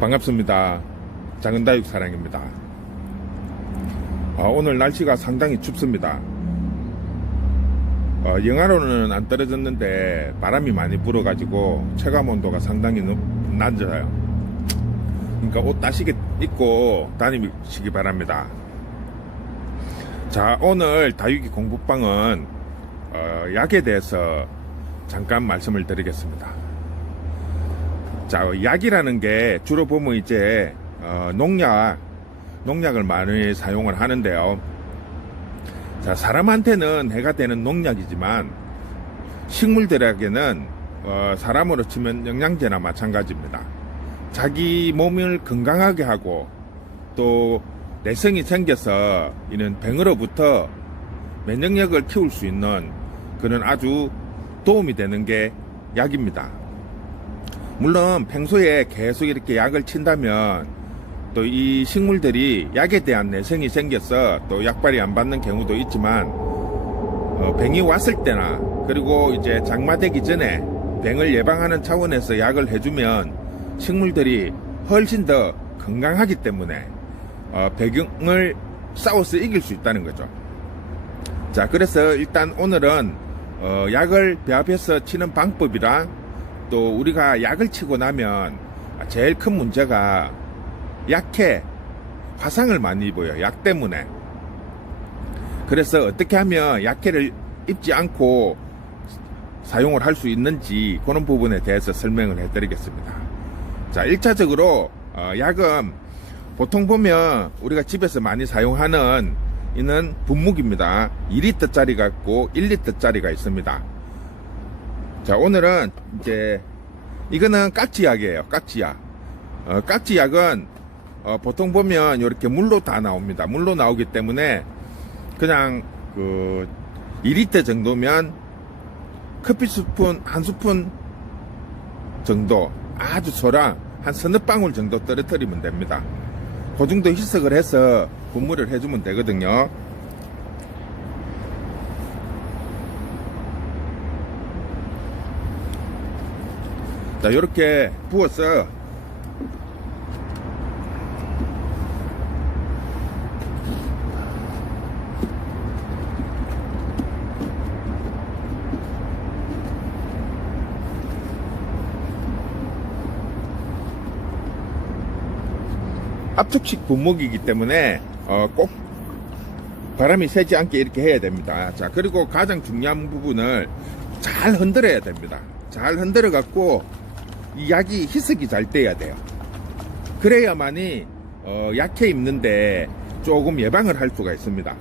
반갑습니다. 작은다육 사랑입니다. 어, 오늘 날씨가 상당히 춥습니다. 어, 영하로는 안 떨어졌는데 바람이 많이 불어가지고 체감 온도가 상당히 높- 낮아요. 그러니까 옷 따시게 입고 다니시기 바랍니다. 자, 오늘 다육이 공부방은 어, 약에 대해서 잠깐 말씀을 드리겠습니다. 자, 약이라는 게 주로 보면 이제 어, 농약, 농약을 많이 사용을 하는데요. 자, 사람한테는 해가 되는 농약이지만 식물들에게는 어, 사람으로 치면 영양제나 마찬가지입니다. 자기 몸을 건강하게 하고 또 내성이 생겨서 이는 병으로부터 면역력을 키울 수 있는 그런 아주 도움이 되는 게 약입니다. 물론 평소에 계속 이렇게 약을 친다면 또 이 식물들이 약에 대한 내성이 생겨서 또 약발이 안 받는 경우도 있지만 어, 병이 왔을 때나 그리고 이제 장마되기 전에 병을 예방하는 차원에서 약을 해주면 식물들이 훨씬 더 건강하기 때문에 어, 병을 싸워서 이길 수 있다는 거죠. 자, 그래서 일단 오늘은 어, 약을 배합해서 치는 방법이랑 또 우리가 약을 치고 나면 제일 큰 문제가 약해 화상을 많이 입어요. 약 때문에. 그래서 어떻게 하면 약해를 입지 않고 사용을 할 수 있는지 그런 부분에 대해서 설명을 해드리겠습니다. 자, 1차적으로 어, 약은 보통 보면 우리가 집에서 많이 사용하는 이는 분무기입니다. 2리터짜리가 있고 1리터짜리가 있습니다. 자, 오늘은 이제 이거는 깍지약이에요. 깍지약. 어, 깍지약은 어, 보통 보면 이렇게 물로 다 나옵니다. 물로 나오기 때문에 그냥 그 2리터 정도면 커피 스푼 한 스푼 정도 아주 소량 한 서너 방울 정도 떨어뜨리면 됩니다. 그 정도 희석을 해서 분무를 해주면 되거든요. 자, 이렇게 부어서 압축식 분무기이기 때문에 어, 꼭 바람이 새지 않게 이렇게 해야 됩니다. 자, 그리고 가장 중요한 부분을 잘 흔들어야 됩니다. 잘 흔들어 갖고 이 약이 희석이 잘 돼야 돼요. 그래야만이 어, 약해 입는데 조금 예방을 할 수가 있습니다.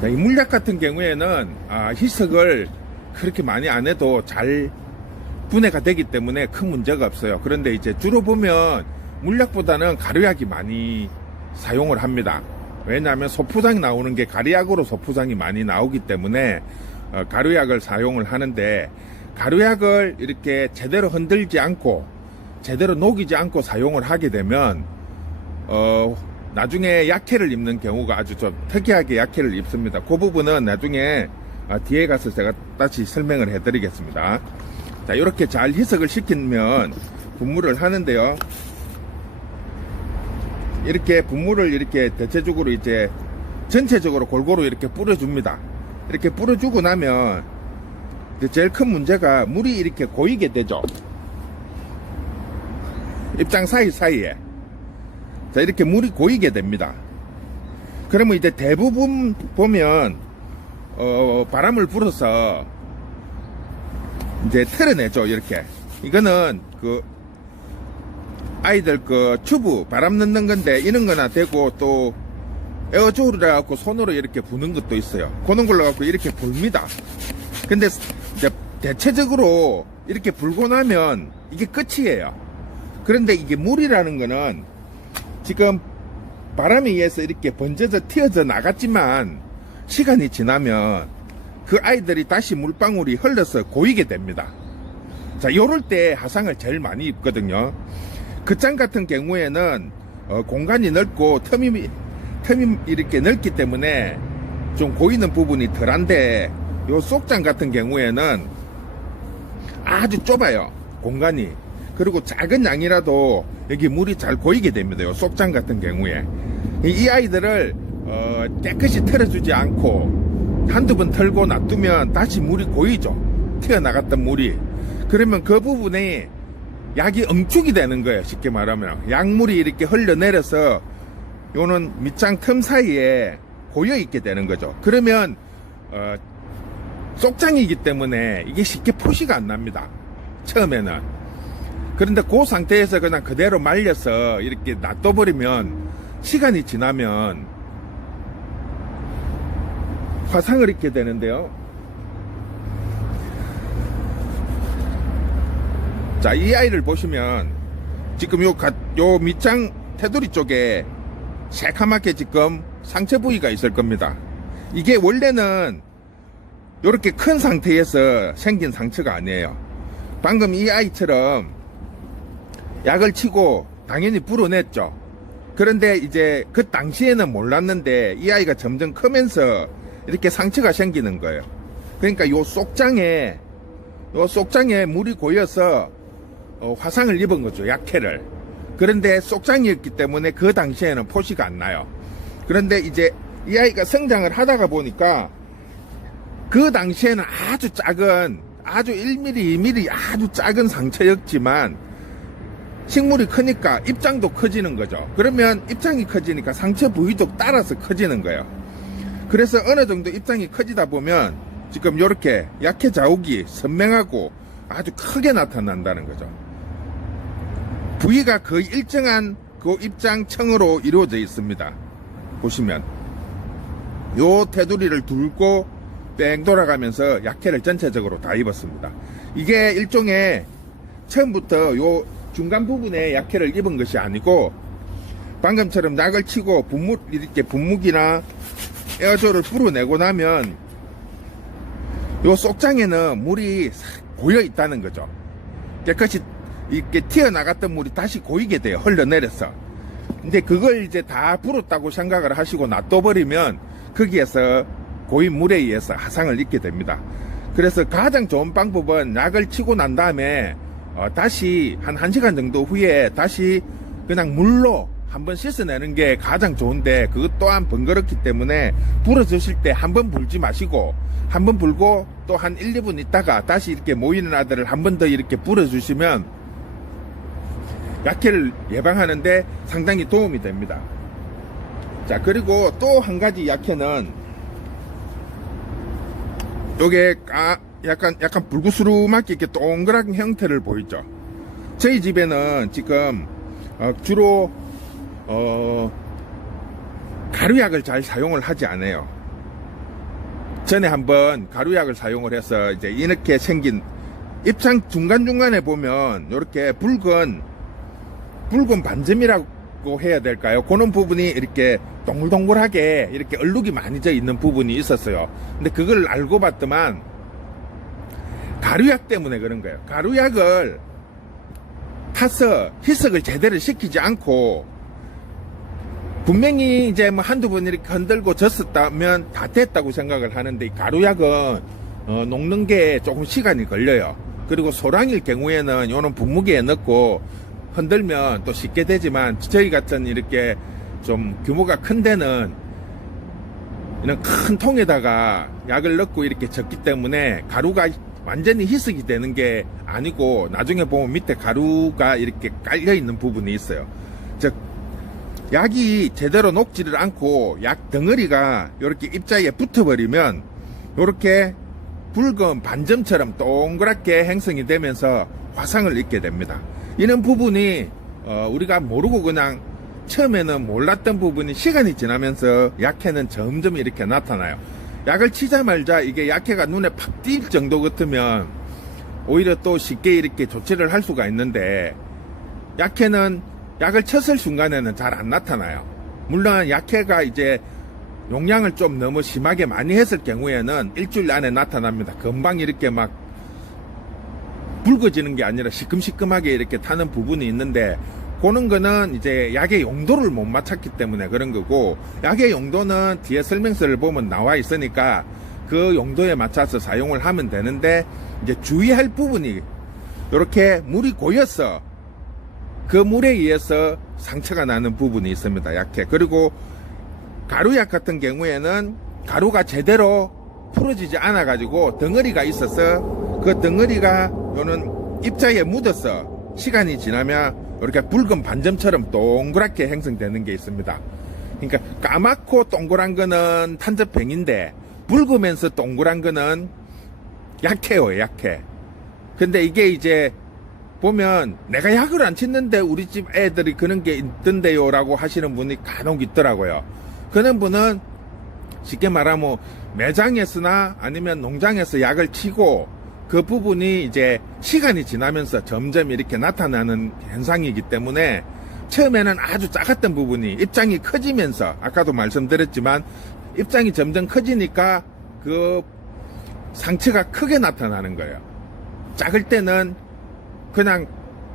자, 이 물약 같은 경우에는 아, 희석을 그렇게 많이 안 해도 잘 분해가 되기 때문에 큰 문제가 없어요. 그런데 이제 주로 보면 물약보다는 가루약이 많이 사용을 합니다. 왜냐하면 소포장이 나오는 게 가루약으로 소포장이 많이 나오기 때문에 어, 가루약을 사용을 하는데 가루약을 이렇게 제대로 흔들지 않고 제대로 녹이지 않고 사용을 하게 되면 어 나중에 약해를 입는 경우가 아주 좀 특이하게 약해를 입습니다. 그 부분은 나중에 아, 뒤에 가서 제가 다시 설명을 해드리겠습니다. 자 이렇게 잘 희석을 시키면 분무를 하는데요. 이렇게 분무를 이렇게 대체적으로 이제 전체적으로 골고루 이렇게 뿌려줍니다. 이렇게 뿌려주고 나면 이 제 제일 큰 문제가 물이 이렇게 고이게 되죠. 입장 사이사이에. 자, 이렇게 물이 고이게 됩니다. 그러면 이제 대부분 보면, 어, 바람을 불어서 이제 털어내죠, 이렇게. 이거는 그, 아이들 그 튜브 바람 넣는 건데 이런 거나 되고 또 에어조를 해갖고 손으로 이렇게 부는 것도 있어요. 그런 걸로 갖고 이렇게 불니다. 근데 대체적으로 이렇게 불고 나면 이게 끝이에요. 그런데 이게 물이라는 거는 지금 바람에 의해서 이렇게 번져서 튀어져 나갔지만 시간이 지나면 그 아이들이 다시 물방울이 흘러서 고이게 됩니다. 자, 요럴 때 화상을 제일 많이 입거든요. 그장 같은 경우에는 어, 공간이 넓고 틈이 틈이 이렇게 넓기 때문에 좀 고이는 부분이 덜한데 요 속장 같은 경우에는 아주 좁아요 공간이 그리고 작은 양이라도 여기 물이 잘 고이게 됩니다. 요 속장 같은 경우에. 이- 이 아이들을 어, 깨끗이 털어주지 않고 한두 번 털고 놔두면 다시 물이 고이죠. 튀어나갔던 물이. 그러면 그 부분에 약이 응축이 되는 거예요. 쉽게 말하면. 약물이 이렇게 흘러내려서 요는 밑장 틈 사이에 고여 있게 되는 거죠. 그러면 어, 속장이기 때문에 이게 쉽게 표시가 안 납니다. 처음에는. 그런데 그 상태에서 그냥 그대로 말려서 이렇게 놔둬버리면 시간이 지나면 화상을 입게 되는데요. 자, 이 아이를 보시면 지금 요, 가, 요 밑장 테두리 쪽에 새카맣게 지금 상처 부위가 있을 겁니다. 이게 원래는 이렇게 큰 상태에서 생긴 상처가 아니에요. 방금 이 아이처럼 약을 치고 당연히 불어냈죠. 그런데 이제 그 당시에는 몰랐는데 이 아이가 점점 크면서 이렇게 상처가 생기는 거예요. 그러니까 요 속장에 요 속장에 물이 고여서 어, 화상을 입은 거죠. 약해를. 그런데 속장이었기 때문에 그 당시에는 표시가 안 나요. 그런데 이제 이 아이가 성장을 하다가 보니까 그 당시에는 아주 작은 아주 1mm, 2mm 아주 작은 상처였지만 식물이 크니까 입장도 커지는 거죠. 그러면 입장이 커지니까 상처 부위도 따라서 커지는 거예요. 그래서 어느 정도 입장이 커지다 보면 지금 이렇게 약해 자욱이 선명하고 아주 크게 나타난다는 거죠. 부위가 거의 일정한 그 입장청으로 이루어져 있습니다. 보시면 요 테두리를 둘고 뺑 돌아가면서 약해를 전체적으로 다 입었습니다. 이게 일종의 처음부터 요 중간 부분에 약해를 입은 것이 아니고 방금처럼 낙을 치고 분무 이렇게 분무기나 에어조를 불어내고 나면 요 속장에는 물이 싹 고여 있다는 거죠. 깨끗이 이렇게 튀어나갔던 물이 다시 고이게 돼요. 흘러내려서. 근데 그걸 이제 다 불었다고 생각을 하시고 놔둬버리면 거기에서 고인 물에 의해서 화상을 입게 됩니다. 그래서 가장 좋은 방법은 약을 치고 난 다음에 어, 다시 한 1시간 정도 후에 다시 그냥 물로 한번 씻어내는 게 가장 좋은데 그것 또한 번거롭기 때문에 불어주실 때한 번 불지 마시고 한 번 불고 또 한 1, 2분 있다가 다시 이렇게 모이는 아들을 한 번 더 이렇게 불어주시면 약해를 예방하는데 상당히 도움이 됩니다. 자, 그리고 또 한 가지 약해는 요게 까, 약간, 약간 불구스름하게 이렇게 동그란 형태를 보이죠. 저희 집에는 지금, 어, 주로, 어, 가루약을 잘 사용을 하지 않아요. 전에 한번 가루약을 사용을 해서 이제 이렇게 생긴 입장 중간중간에 보면 이렇게 붉은 붉은 반점이라고 해야 될까요? 그런 부분이 이렇게 동글동글하게 이렇게 얼룩이 많이 져 있는 부분이 있었어요. 근데 그걸 알고 봤더만 가루약 때문에 그런 거예요. 가루약을 타서 희석을 제대로 시키지 않고 분명히 이제 뭐 한두 번 이렇게 흔들고 졌었다면 다 됐다고 생각을 하는데 이 가루약은 어, 녹는 게 조금 시간이 걸려요. 그리고 소량일 경우에는 요는 분무기에 넣고 흔들면 또 쉽게 되지만 저희 같은 이렇게 좀 규모가 큰 데는 이런 큰 통에다가 약을 넣고 이렇게 적기 때문에 가루가 완전히 희석이 되는 게 아니고 나중에 보면 밑에 가루가 이렇게 깔려 있는 부분이 있어요. 즉 약이 제대로 녹지를 않고 약 덩어리가 이렇게 입자에 붙어버리면 이렇게 붉은 반점처럼 동그랗게 행성이 되면서 화상을 입게 됩니다. 이런 부분이 어, 우리가 모르고 그냥 처음에는 몰랐던 부분이 시간이 지나면서 약해는 점점 이렇게 나타나요. 약을 치자말자 이게 약해가 눈에 팍 띌 정도 같으면 오히려 또 쉽게 이렇게 조치를 할 수가 있는데 약해는 약을 쳤을 순간에는 잘 안 나타나요. 물론 약해가 이제 용량을 좀 너무 심하게 많이 했을 경우에는 일주일 안에 나타납니다. 금방 이렇게 막 붉어지는 게 아니라 시큼시큼하게 이렇게 타는 부분이 있는데 그런 거는 이제 약의 용도를 못 맞췄기 때문에 그런 거고 약의 용도는 뒤에 설명서를 보면 나와 있으니까 그 용도에 맞춰서 사용을 하면 되는데 이제 주의할 부분이 이렇게 물이 고여서 그 물에 의해서 상처가 나는 부분이 있습니다. 약해. 그리고 가루약 같은 경우에는 가루가 제대로 풀어지지 않아 가지고 덩어리가 있어서 그 덩어리가 요는 입자에 묻어서 시간이 지나면 이렇게 붉은 반점처럼 동그랗게 형성되는 게 있습니다. 그러니까 까맣고 동그란 거는 탄저병인데 붉으면서 동그란 거는 약해요, 약해. 근데 이게 이제 보면 내가 약을 안 쳤는데 우리 집 애들이 그런 게 있던데요 라고 하시는 분이 간혹 있더라고요. 그런 분은 쉽게 말하면 매장에서나 아니면 농장에서 약을 치고 그 부분이 이제 시간이 지나면서 점점 이렇게 나타나는 현상이기 때문에 처음에는 아주 작았던 부분이 입장이 커지면서 아까도 말씀드렸지만 입장이 점점 커지니까 그 상처가 크게 나타나는 거예요. 작을 때는 그냥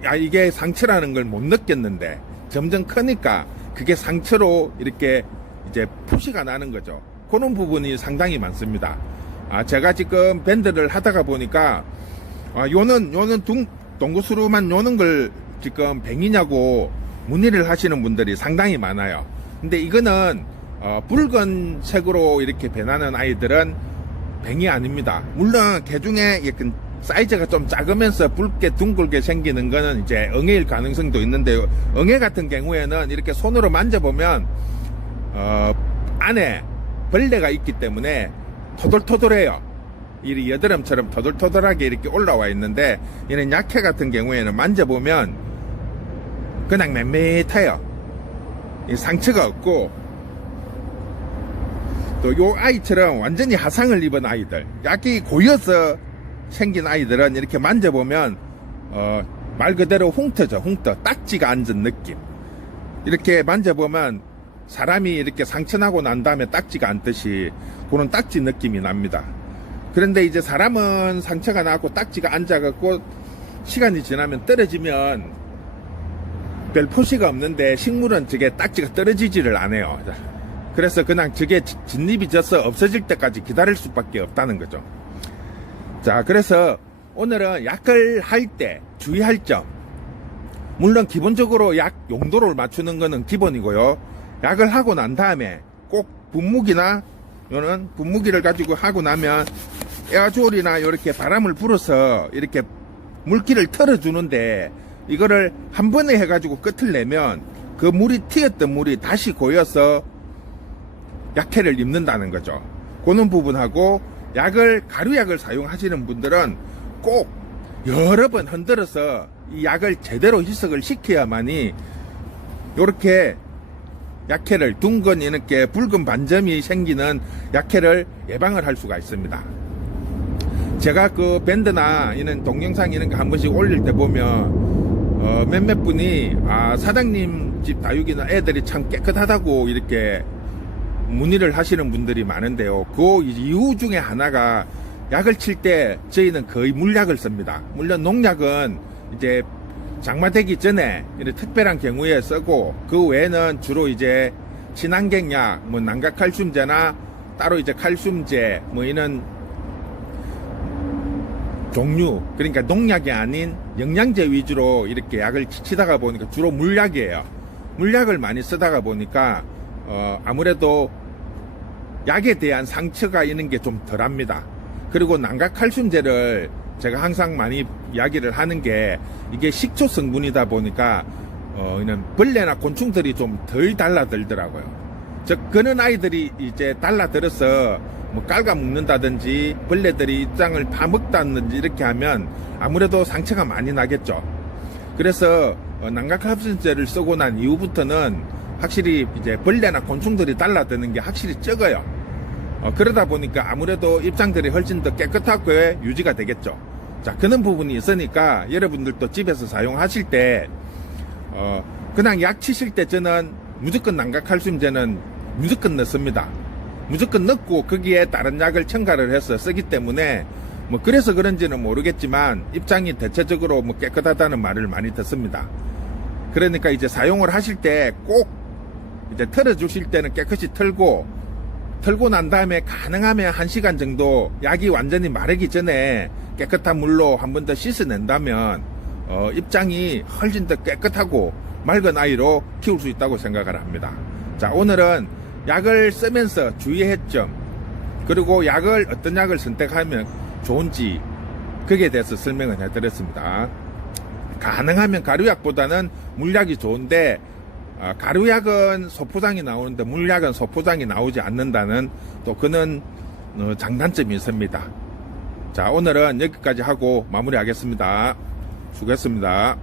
야 이게 상처라는 걸 못 느꼈는데 점점 크니까 그게 상처로 이렇게 이제 표시가 나는 거죠. 그런 부분이 상당히 많습니다. 아 제가 지금 밴드를 하다가 보니까 아 요는 요는 둥 동구스루만 요는 걸 지금 뱅이냐고 문의를 하시는 분들이 상당히 많아요. 근데 이거는 어, 붉은 색으로 이렇게 변하는 아이들은 뱅이 아닙니다. 물론 개 중에 약간 사이즈가 좀 작으면서 붉게 둥글게 생기는 거는 이제 응애일 가능성도 있는데요. 응애 같은 경우에는 이렇게 손으로 만져보면 어, 안에 벌레가 있기 때문에 토돌토돌해요. 이 여드름처럼 토돌토돌하게 이렇게 올라와 있는데 얘는 약해 같은 경우에는 만져보면 그냥 맴매해요. 이 상처가 없고 또 요 아이처럼 완전히 화상을 입은 아이들 약이 고여서 생긴 아이들은 이렇게 만져보면 어, 말 그대로 웅터죠 웅터 딱지가 앉은 느낌 이렇게 만져보면 사람이 이렇게 상처나고 난 다음에 딱지가 앉듯이 그런 딱지 느낌이 납니다 그런데 이제 사람은 상처가 나고 딱지가 앉아갖고 시간이 지나면 떨어지면 별 표시가 없는데 식물은 저게 딱지가 떨어지지를 않아요 그래서 그냥 저게 지- 진립이 져서 없어질 때까지 기다릴 수밖에 없다는 거죠 자, 그래서 오늘은 약을 할 때 주의할 점. 물론 기본적으로 약 용도를 맞추는 거는 기본이고요. 약을 하고 난 다음에 꼭 분무기나 요는 분무기를 가지고 하고 나면 에어졸이나 이렇게 바람을 불어서 이렇게 물기를 털어주는데 이거를 한 번에 해가지고 끝을 내면 그 물이 튀었던 물이 다시 고여서 약해를 입는다는 거죠. 그는 부분하고 약을 가루약을 사용하시는 분들은 꼭 여러 번 흔들어서 이 약을 제대로 희석을 시켜야만이 이렇게 약해를 둥근 이렇게 붉은 반점이 생기는 약해를 예방을 할 수가 있습니다. 제가 그 밴드나 이런 동영상 이런 거 한 번씩 올릴 때 보면 어, 몇몇 분이 아 사장님 집 다육이나 애들이 참 깨끗하다고 이렇게 문의를 하시는 분들이 많은데요. 그 이유 중에 하나가 약을 칠 때 저희는 거의 물약을 씁니다. 물론 농약은 이제 장마되기 전에 이런 특별한 경우에 쓰고 그 외에는 주로 이제 친환경약, 뭐 난각칼슘제나 따로 이제 칼슘제, 뭐 이런 종류 그러니까 농약이 아닌 영양제 위주로 이렇게 약을 치다가 보니까 주로 물약이에요. 물약을 많이 쓰다가 보니까 어, 아무래도 약에 대한 상처가 있는 게 좀 덜합니다. 그리고 난각칼슘제를 제가 항상 많이 이야기를 하는 게 이게 식초 성분이다 보니까 어, 이는 벌레나 곤충들이 좀 덜 달라들더라고요. 즉 그런 아이들이 이제 달라들어서 뭐 깔가 먹는다든지 벌레들이 입장을 파먹다든지 이렇게 하면 아무래도 상처가 많이 나겠죠. 그래서 어, 난각칼슘제를 쓰고 난 이후부터는 확실히 이제 벌레나 곤충들이 달라드는 게 확실히 적어요. 어, 그러다 보니까 아무래도 입장들이 훨씬 더 깨끗하게 유지가 되겠죠. 자, 그런 부분이 있으니까 여러분들도 집에서 사용하실 때, 어, 그냥 약 치실 때 저는 무조건 난각칼슘제는 무조건 넣습니다. 무조건 넣고 거기에 다른 약을 첨가를 해서 쓰기 때문에 뭐 그래서 그런지는 모르겠지만 입장이 대체적으로 뭐 깨끗하다는 말을 많이 듣습니다. 그러니까 이제 사용을 하실 때 꼭 이제 털어 주실 때는 깨끗이 털고 털고 난 다음에 가능하면 1시간 정도 약이 완전히 마르기 전에 깨끗한 물로 한 번 더 씻어낸다면 어, 입장이 훨씬 더 깨끗하고 맑은 아이로 키울 수 있다고 생각을 합니다. 자, 오늘은 약을 쓰면서 주의할 점, 그리고 약을 어떤 약을 선택하면 좋은지 거기에 대해서 설명을 해드렸습니다. 가능하면 가루약보다는 물약이 좋은데 아, 가루약은 소포장이 나오는데 물약은 소포장이 나오지 않는다는 또 그는 어, 장단점이 있습니다. 자 오늘은 여기까지 하고 마무리하겠습니다. 수고했습니다.